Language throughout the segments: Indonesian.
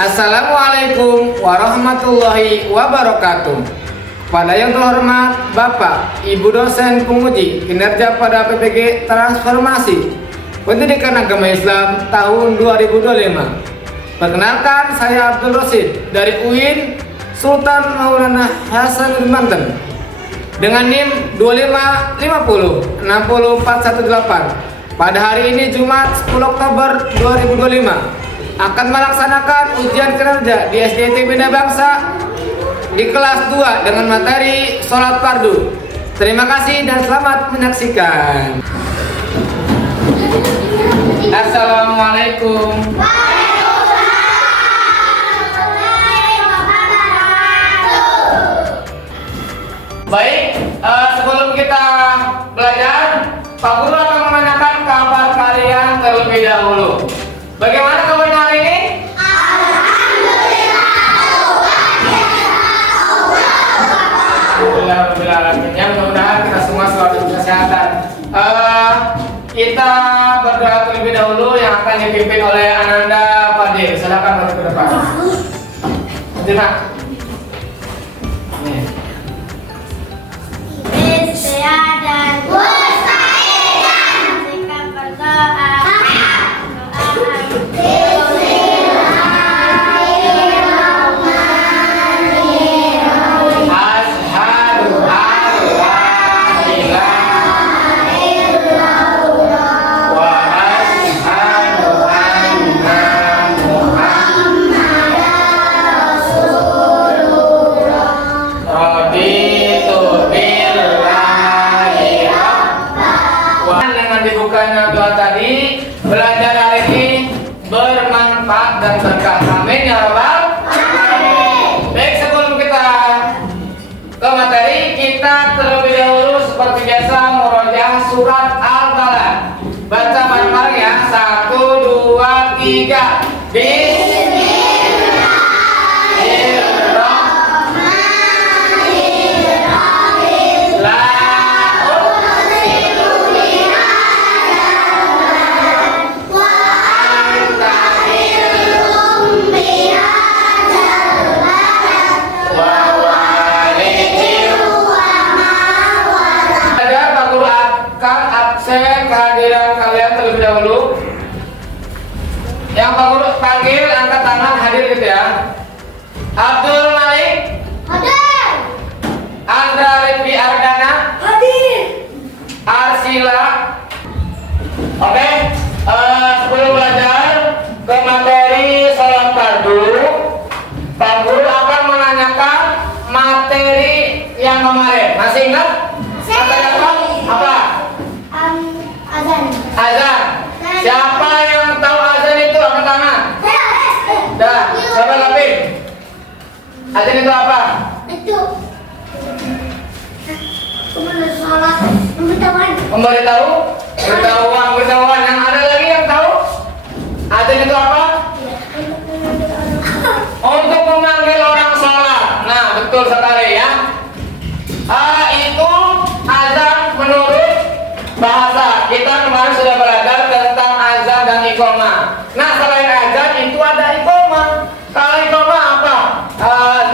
Assalamualaikum warahmatullahi wabarakatuh. Pada yang terhormat Bapak, Ibu dosen penguji kinerja pada PPG Transformasi Pendidikan Agama Islam tahun 2025. Perkenalkan, saya Abdul Rosid dari UIN Sultan Maulana Hasanuddin Banten dengan NIM 2550 60418. Pada hari ini Jumat 10 Oktober 2025 akan melaksanakan ujian kinerja di SDIT Bina Bangsa di kelas 2 dengan materi sholat fardu. Terima kasih dan selamat menyaksikan. Assalamualaikum. Baik, sebelum kita belajar, Pak Guru akan menanyakan kabar kalian terlebih dahulu. Bagaimana kabarnya hari ini? Alhamdulillah. Mudah-mudahan kita semua selalu kesehatan. Kita berdoa terlebih dahulu yang akan dipimpin oleh Ananda Fadil. Silakan maju ke depan. Terima. Dan sikap berdoa. Dibukanya doa tadi, belajar hari ini bermanfaat dan berkah. Amin ya rabbal alamin. Baik, sebelum kita ke materi, kita terlebih dahulu seperti biasa murojaah surat Al-Balad. Baca bareng-bareng ya. 1, 2, 3. Kehadiran kalian terlebih dahulu. Yang Pak Guru panggil angkat tangan hadir gitu ya. Abdul Malik Hadir. Andra Ritvi Ardana Hadir. Arsila. Oke, sebelum belajar ke materi sholat fardu, Pak Guru akan menanyakan materi yang kemarin. Masih ingat? Materi apa? Azan. Azan. Siapa yang tahu azan itu angkat tangan? Dah, siapa lapin? Azan itu apa? Itu sholat pemberitahuan. Memberitahu? Beritahuan. Yang ada lagi yang tahu? Azan itu apa? Untuk memanggil orang sholat. Nah, betul sekali ya. Itu azan menurut bahasa. Kita kemarin sudah belajar tentang azan dan iqamah. Nah, selain azan itu ada iqamah. Kalau iqamah apa?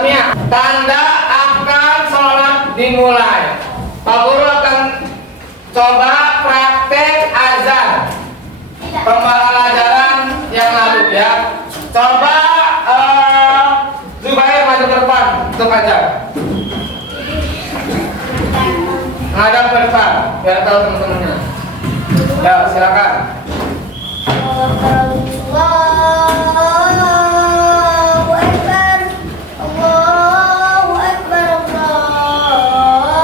Mia, tanda akan sholat dimulai. Pak Guru akan coba praktek azan pembelajaran yang lalu ya. Coba Zubair maju ke depan untuk azan. Ngadap ke depan biar tahu teman-temannya. Ya, silakan. Allahu Akbar. Allahu Akbar. Allahu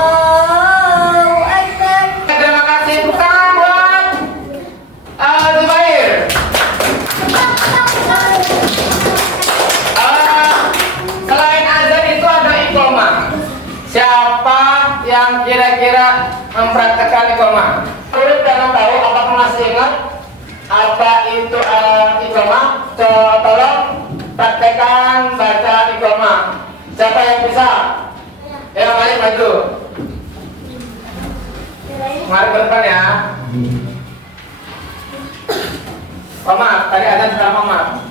Akbar. Terima kasih bukan buat Zubair. Selain azan itu ada iqamah. Siapa yang kira-kira mempraktekkan iqamah? Perlu jangan tahu, apakah masih ingat apa itu iqamah? Tolong praktekkan baca iqamah. Siapa yang bisa? Ya, mari maju. Mari ke depan ya. Omar, tadi ada sudah Omar.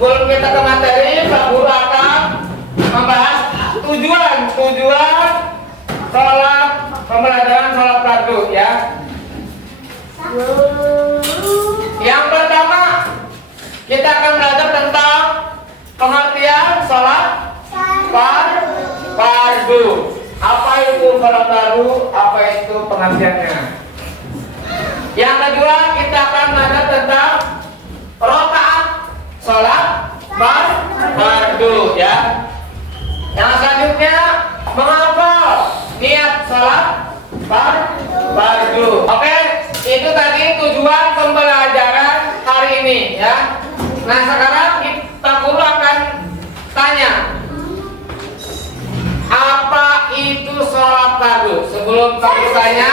sebelum kita ke materi, Pak Guru akan membahas tujuan sholat pembelajaran sholat fardu ya. Yang pertama kita akan belajar tentang pengertian sholat fardu. Apa itu sholat fardu? Apa itu pengertiannya? Yang kedua kita akan belajar tentang rakaat sholat fardu ya. Yang selanjutnya menghafal niat sholat fardu. Oke, itu tadi tujuan pembelajaran hari ini ya. Nah sekarang kita guru akan tanya, apa itu sholat fardu? Sebelum Pak Guru tanya,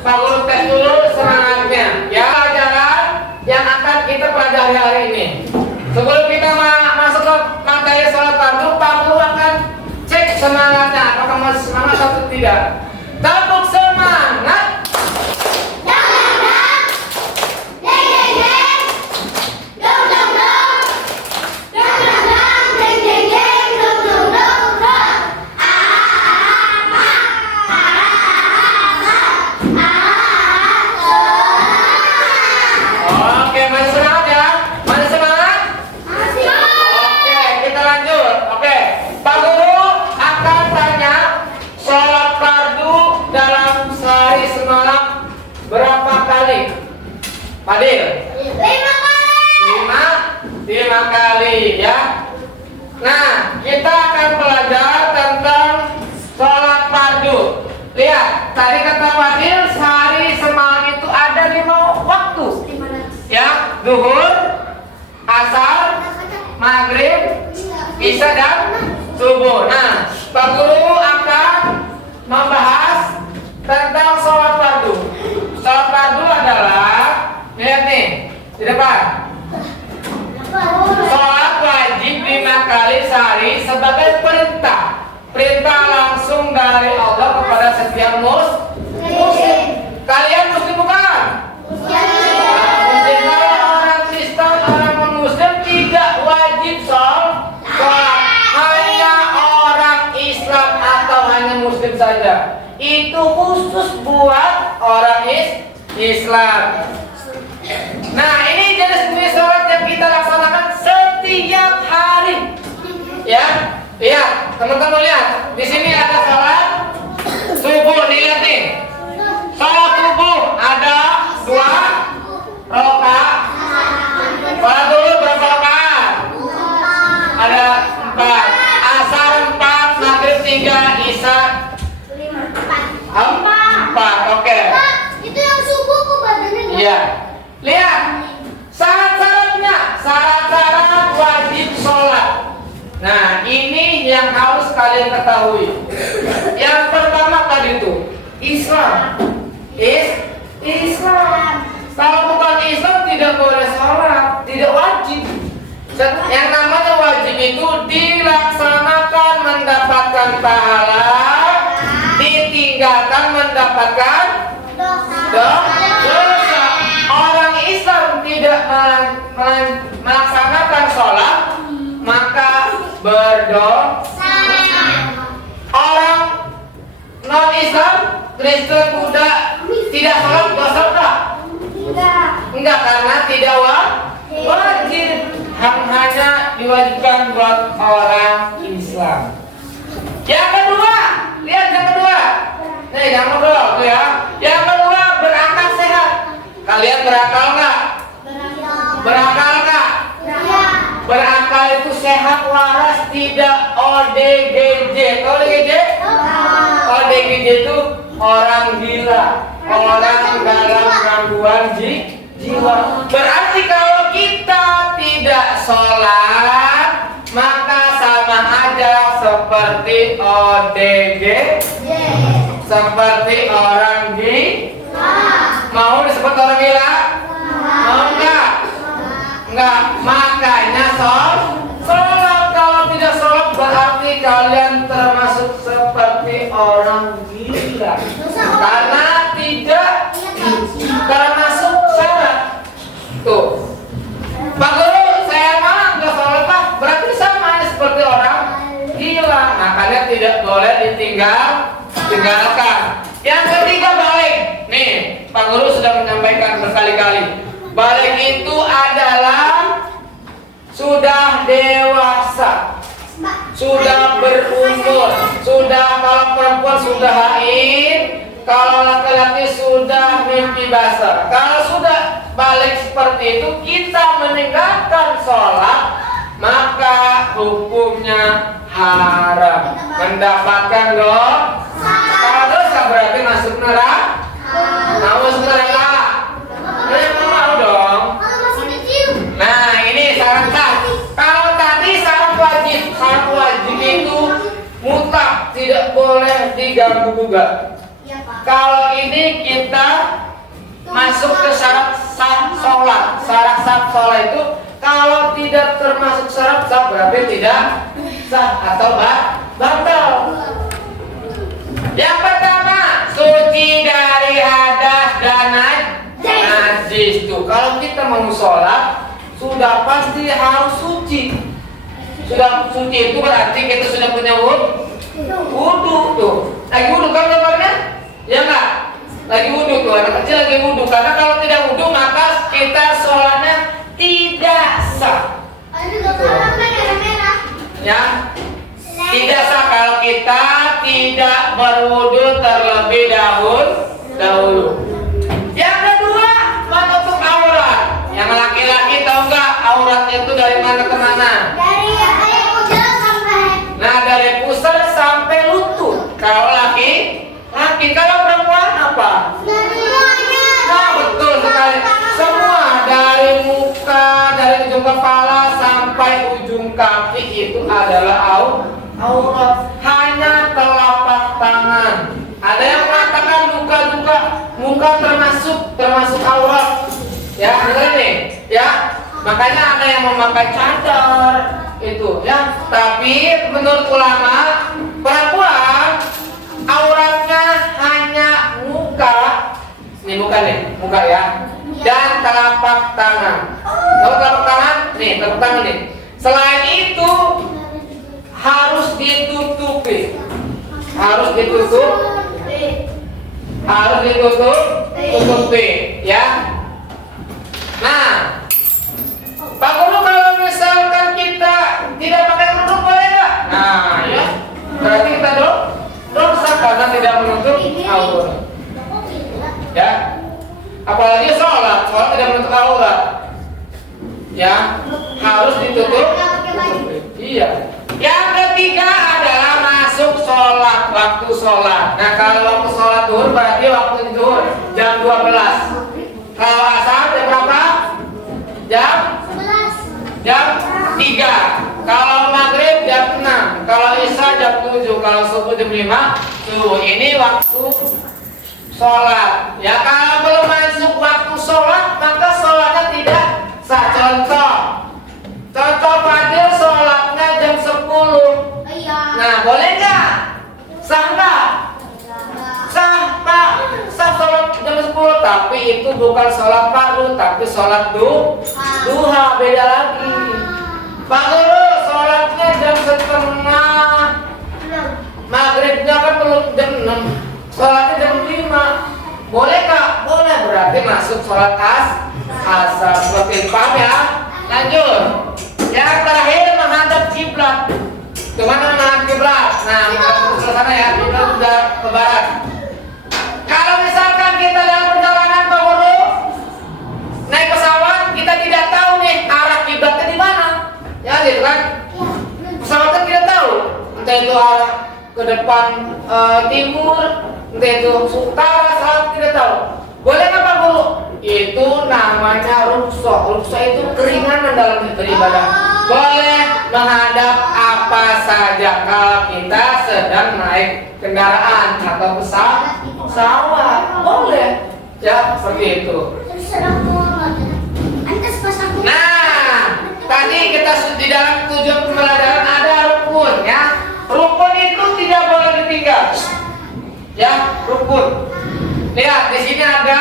Pak Guru tes dulu semangatnya ya. Pelajaran yang akan kita pelajari hari ini. Sebelum kita masuk ke materi sholat fardu, Pak Guru akan cek semangatnya, apakah masih semangat atau tidak. Tepuk semangat. Oke, masih semangat ya? Masih semangat? Masih. Oke, kita lanjut. Oke, Pak Guru akan tanya, sholat fardu dalam sehari semalam berapa kali? Fadil? 5 kali. 5 kali ya. Nah, kita akan belajar tentang sholat fardu. Lihat, tadi kata Fadil sehari semalam itu ada 5 waktu. Ya, zuhur, asar, maghrib, isya dan subuh. Nah, Pak Guru akan membahas tentang sholat fardu. Sholat fardu adalah, lihat nih di depan. Sholat wajib 5 kali sehari sebagai perintah langsung dari Allah kepada setiap muslim. Kalian muslim bukan? Orang Kristen, orang non-Muslim tidak wajib sholat. Hanya orang Islam atau hanya Muslim saja. Itu khusus buat orang Islam. Nah, ini jenis sholat yang kita laksanakan setiap hari. Ya, lihat, teman-teman lihat. Di sini ada sholat subuh, dilihat nih. Sholat subuh ada 2 rakaat. Sholat zuhur berapa rakaat? Ada 4. Asar 4, maghrib 3, isya 4. Oke. Itu yang subuh kok badannya nggak? Iya. Lihat syarat-syaratnya, syarat-syarat wajib sholat. Nah, ini yang harus kalian ketahui. Yang pertama tadi itu Islam. Islam. Kalau bukan Islam tidak boleh sholat, tidak wajib. Yang namanya wajib itu dilaksanakan mendapatkan pahala, ditinggalkan mendapatkan dosa. Orang Islam tidak melaksanakan sholat maka berdosa. Orang non Islam, Kristen, Buddha tidak sholat dosa enggak? Enggak, karena tidak wajib. Hanya diwajibkan buat orang Islam. Yang kedua, lihat yang kedua. Nih, yang kedua tuh ya. Yang kedua, berakal sehat. Kalian berakal nggak? Berakal nggak? Berakal itu sehat waras, tidak ODGJ. Tahu ODGJ? ODGJ itu orang gila, orang dalam gangguan jiwa. Berarti kalau kita tidak sholat maka sama aja seperti ODGJ, seperti orang gila. Mau disebut orang gila? Mau enggak? Enggak. Makanya sholat. Kalau tidak sholat berarti kalian termasuk seperti orang gila, karena tidak termasuk syarat. Tuh, Pak Guru, saya malah nggak sholat sudah berumur, sudah kalau perempuan sudah haid, kalau laki-laki sudah mimpi basah. Kalau sudah balik seperti itu, kita meninggalkan sholat, maka hukumnya haram, mendapatkan kalau dosa berarti masuk neraka. Masuk neraka. Mau dong. Nah ini syarat sah. Kalau tadi syarat wajib itu mutlak, tidak boleh diganggu gugat. Kalau ini kita masuk ke syarat sah sholat. Syarat sah sholat itu kalau tidak termasuk syarat sah berarti tidak sah atau batal. Yang pertama, suci dari hadas dan najis. Tuh, kalau kita mau sholat sudah pasti harus suci. Sudah suci itu berarti kita sudah punya wudu tuh. Lagi wudu kan gambarnya? Ya enggak? Lagi wudu tuh, anak kecil lagi wudu. Karena kalau tidak wudu maka kita sholatnya tidak sah. Ya, tidak sah kalau kita tidak berwudu terlebih dahulu. Yang kedua, menutup aurat. Yang laki-laki tahu nggak aurat itu dari mana ke mana? Dari pusar sampai lutut. Kalau laki, kalau perempuan apa? Nah, betul sekali. Semua dari muka, dari ujung kepala sampai ujung kaki itu adalah aurat. Hanya telapak tangan. Ada yang mengatakan muka termasuk aurat. Ya, benar nih. Ya, makanya ada yang memakai cadar itu. Ya, tapi menurut ulama perempuan auratnya hanya muka. Ini muka ya. Dan telapak tangan. Tahu telapak tangan? Nih, telapak tangan nih. Selain itu harus ditutupi. Tutupi, ya. Nah, Pak Guru, kalau misalkan kita tidak pakai kerudung boleh nggak? Nah, ya. Berarti kita dosa karena tidak menutup aurat. Ya. Apalagi sholat tidak menutup aurat. Ya, harus ditutup. Iya. Yang ketiga adalah masuk sholat, waktu sholat. Nah, kalau waktu sholat zuhur berarti waktu zuhur jam 12. Kalau asar jam berapa? Jam 3. Kalau maghrib jam 6. Kalau isya jam 7. Kalau subuh jam 5. Tuh, ini waktu sholat. Ya, kalau belum masuk waktu sholat maka sholatnya tidak sah. Contoh Fadil sholatnya jam 10. Nah, boleh nggak? Sah nggak? Sah, Pak. Sah sholat jam 10, tapi itu bukan sholat fardu, tapi sholat duha, beda lagi. Pak Guru, sholatnya jam 5:30. Maghribnya kan belum jam 6. Sholatnya jam 5. Boleh nggak? Boleh, berarti masuk sholat asar. Seperti paham ya? Lanjut. Yang terakhir menghadap kiblat. Kemana menghadap kiblat? Nah, menghadap ke sana ya. Kiblat sudah ke barat. Kalau misalkan kita dalam perjalanan Pak Guru naik pesawat, kita tidak tahu nih arah kiblatnya di mana. Ya, gitu kan? Pesawatnya tidak tahu. Entah itu arah ke depan timur, entah itu utara, selatan, tidak tahu. Boleh nggak Pak Guru? Itu namanya rukhsah. Rukhsah itu keringanan dalam beribadah. Boleh menghadap apa saja kalau kita sedang naik kendaraan atau pesawat. Boleh. Ya, seperti itu. Nah, tadi kita di dalam tujuan pembelajaran ada rukun ya. Rukun itu tidak boleh ditinggal. Ya, rukun. Lihat, di sini ada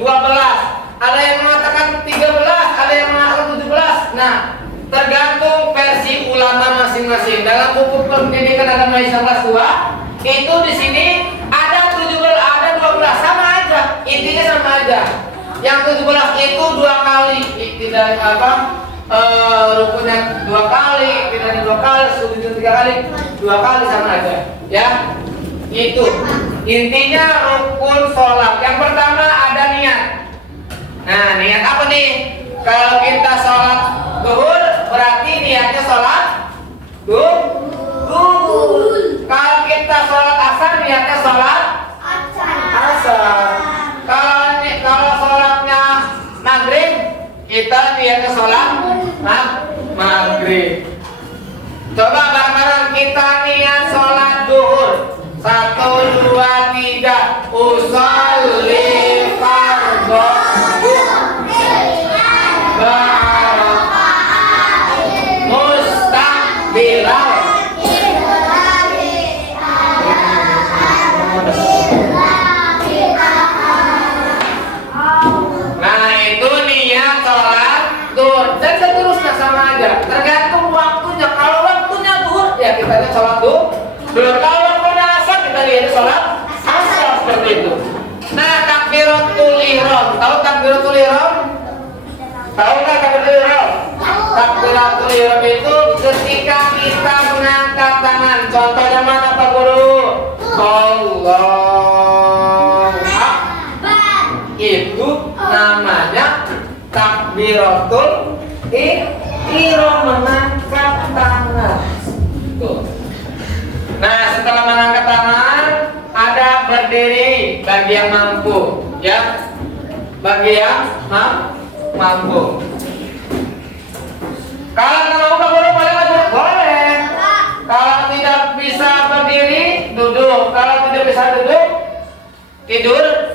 12. Ada yang mengatakan 13, ada yang mengatakan 17. Nah, tergantung versi ulama masing-masing. Dalam buku pendidikan agama Islam kelas 2, itu di sini ada 17, ada 12, sama aja. Intinya sama aja. Yang 17 itu 2 kali. Tidak rukunnya 2 kali, pindahnya 2 kali, sujudnya 3 kali, 2 kali sama aja, ya. Itu intinya rukun sholat. Yang pertama ada niat. Nah, niat apa nih? Kalau kita sholat zuhur, berarti niatnya sholat zuhur. Kalau kita sholat asar, niatnya sholat asar. Kalau sholatnya maghrib, kita niatnya sholat maghrib. Coba bareng-bareng kita niat sholat zuhur. 1, 2, 3. Usolli fardhu mustaqbilal. Nah, itu niat sholat zuhur. Dan seterusnya sama aja, tergantung waktunya. Kalau waktunya zuhur, ya kita lihat sholat zuhur. Kalau waktunya asar, kita lihat sholat asar, seperti itu. Nah, takbiratul ihram. Tahu takbiratul ihram? Tahu nggak takbiratul ihram? Takbiratul ihram itu ketika kita mengangkat tangan. Contohnya mana Pak Guru? Allah. Itu namanya takbiratul ihram, mengangkat tangan. Tuh. Nah, setelah mengangkat tangan, ada berdiri bagi yang mampu, ya. Bagi yang mampu. Kalau mau Pak Guru boleh duduk? Boleh. Kalau tidak bisa berdiri, duduk. Kalau tidak bisa duduk,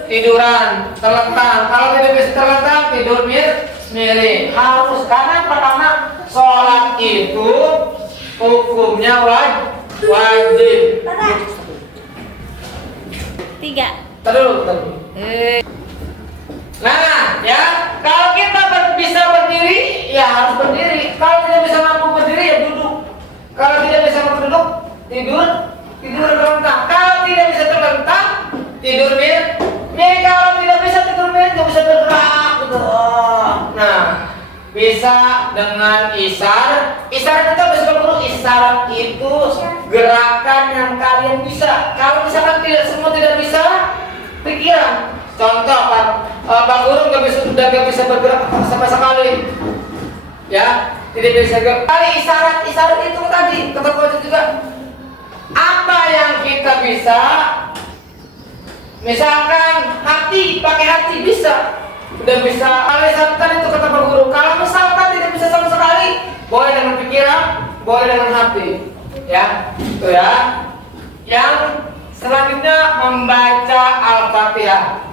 tiduran, terlentang. Kalau tidak bisa terlentang, tidur miring. Harus, karena pertama sholat itu hukumnya wajib. 3. Terus. Nah, ya, kalau kita bisa berdiri, ya harus berdiri. Kalau tidak bisa mampu berdiri, ya duduk. Kalau tidak bisa mampu duduk, tidur terlentang. Kalau tidak bisa terlentang, tidur miring. Kalau tidak bisa tidur miring, nggak bisa bergerak gitu. Nah, bisa dengan isyarat. Isyarat itu bisa berburu. Isyarat itu gerakan yang kalian bisa. Kalau misalkan semua tidak bisa, pikiran. Contoh Pak Guru nggak bisa bergerak sama sekali, ya, tidak bisa gerak. Kali isyarat itu tadi kata juga. Apa yang kita bisa? Misalkan pakai hati bisa. Udah bisa. Kalau misalkan itu kata Pak Guru. Kalau misalkan tidak bisa sama sekali, boleh dengan pikiran, boleh dengan hati, ya, itu ya. Yang selanjutnya membaca Al-Fatihah,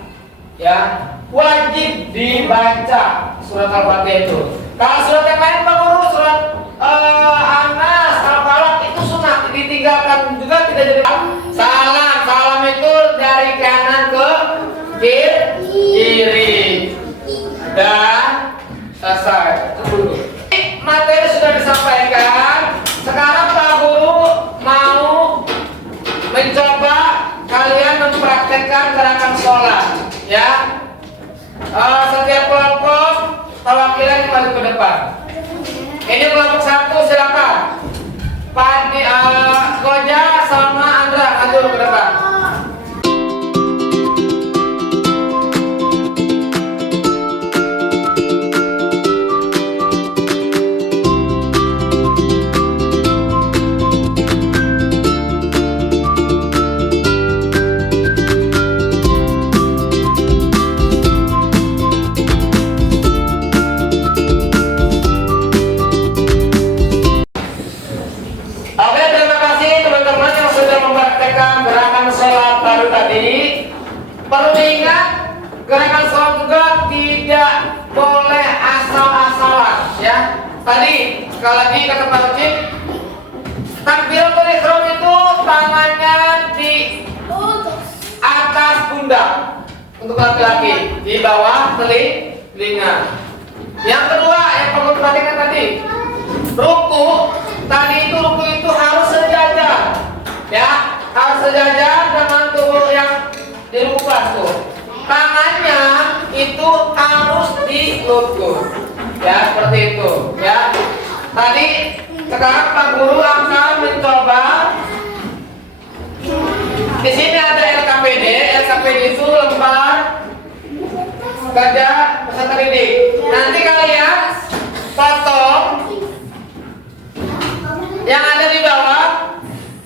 ya, wajib dibaca surat Al-Fatihah itu. Kalau surat yang lain Pak Guru, surat An-Nas, Al-Falaq itu sunnah, ditinggalkan juga, tidak jadi. Salam itu dari kanan ke kiri dan selesai. Materi sudah disampaikan. Sekarang Pak Guru mau mencoba kalian mempraktekkan gerakan sholat, ya. Setiap kelompok perwakilan maju ke depan. Ini kelompok 1, silakan. Koja sama Andra maju ke depan. Perlu diingat, gerakan sholat juga tidak boleh asal-asalan, ya. Tadi sekali lagi kata Pak Ucip, takbiratul ihram itu tangannya di atas pundak untuk laki-laki, di bawah telinga. Yang kedua yang perlu perhatikan tadi, ruku. Tadi itu ruku itu harus sejajar, ya, harus sejajar dengan tubuh yang dirubah tuh. Tangannya itu harus di lutut, ya, seperti itu, ya. Tadi sekarang Pak Guru akan mencoba. Di sini ada LKPD. LKPD itu lembar kerja peserta didik. Nanti kalian potong yang ada di bawah,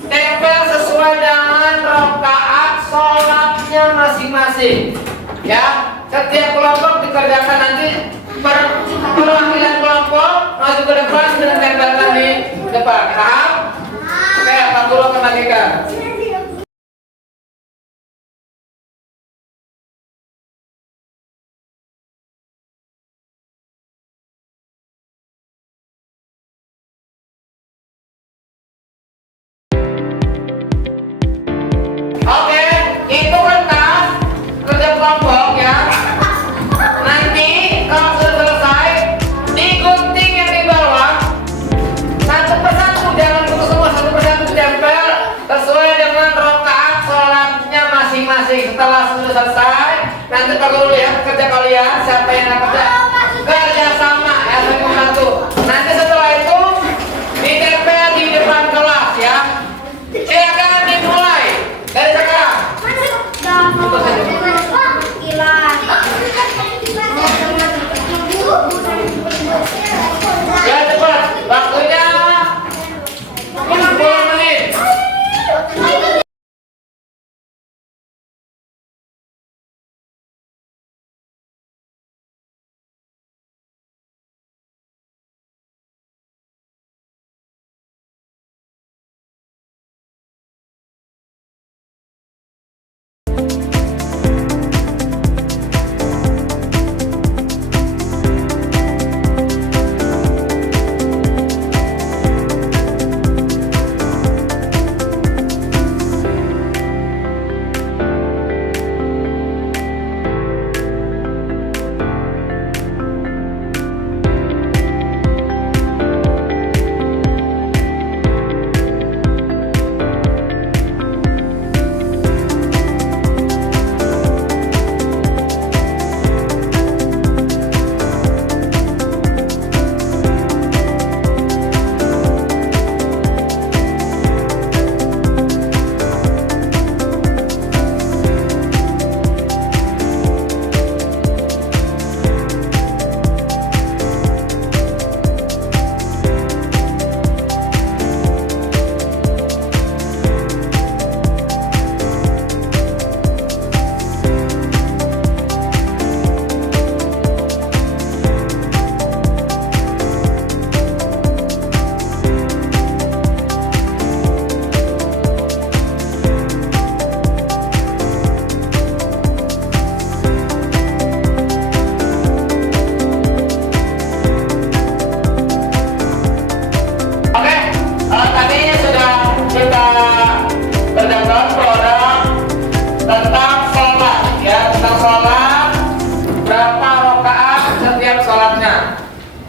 tempel sesuai dengan rakaat sholatnya masing-masing. Ya, setiap kelompok dikerjakan nanti perwakilan kelompok maju ke depan dan tempelkan di depan. Paham? Oke, Pak Guru akan bagikan. Oke, itu kertas kerja kelompok ya. Nanti kalau sudah selesai, digunting yang di bawah satu persatu, jangan putus semua, satu persatu tempel sesuai dengan rakaat sholatnya masing-masing. Setelah sudah selesai, nanti Pak Guru lihat kerja kalian, siapa yang akan kerja sama ya, saling membantu. Nanti setelah itu ditempel di depan kelas ya. Silakan dimulai dari sekarang. Ya cepat, waktunya 10 menit.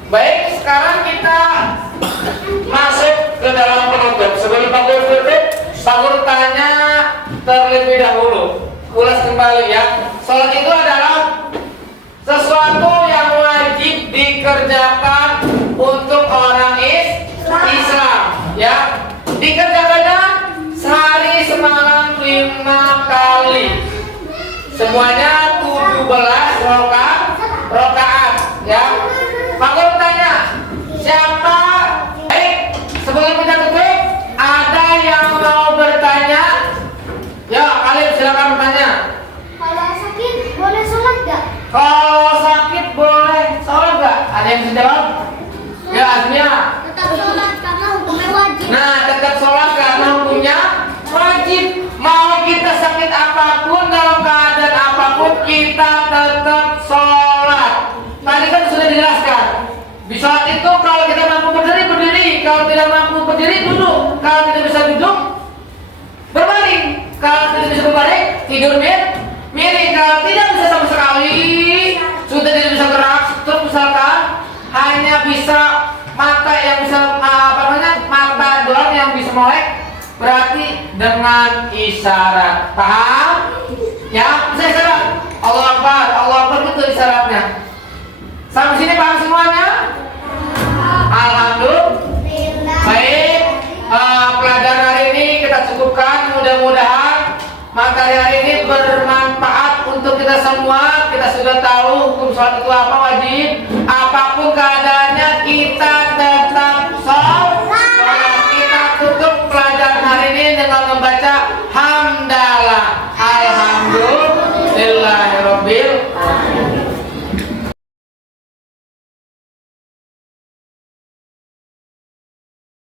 Baik, sekarang kita masuk ke dalam penutup. Sebelum Pak Guru tutup, Pak Guru tanya terlebih dahulu. Ulas kembali ya. Salat itu adalah sesuatu yang wajib dikerjakan untuk orang Islam, ya. Dikerjakannya sehari semalam 5 kali. Semuanya 17 rakaat, ya. Pak Guru tanya, siapa? Baik, sebelum kita tutup, ada yang mau bertanya? Ya, kalian silakan bertanya. Kalau sakit boleh sholat gak? Kalau sakit boleh sholat gak? Ada yang bisa jawab? Ya, Azmia. Tetap sholat karena hukumnya wajib. Nah, tetap sholat karena hukumnya wajib. Mau kita sakit apapun, dalam keadaan apapun, kita tetap sholat. Tadi kan sudah dijelaskan. Di sholat itu kalau kita mampu berdiri, berdiri. Kalau tidak mampu berdiri, duduk. Kalau tidak bisa duduk, berbaring. Kalau tidak bisa berbaring, tidur miring. Kalau tidak bisa sama sekali, sudah tidak bisa gerak, terus misalkan hanya bisa mata yang bisa mata doang yang bisa melek, berarti dengan isyarat. Paham? Ya, bisa isyarat. Allah Akbar itu isyaratnya. Sampai sini paham semuanya? Alhamdulillah. sudah tahu hukum sholat itu apa, wajib, apa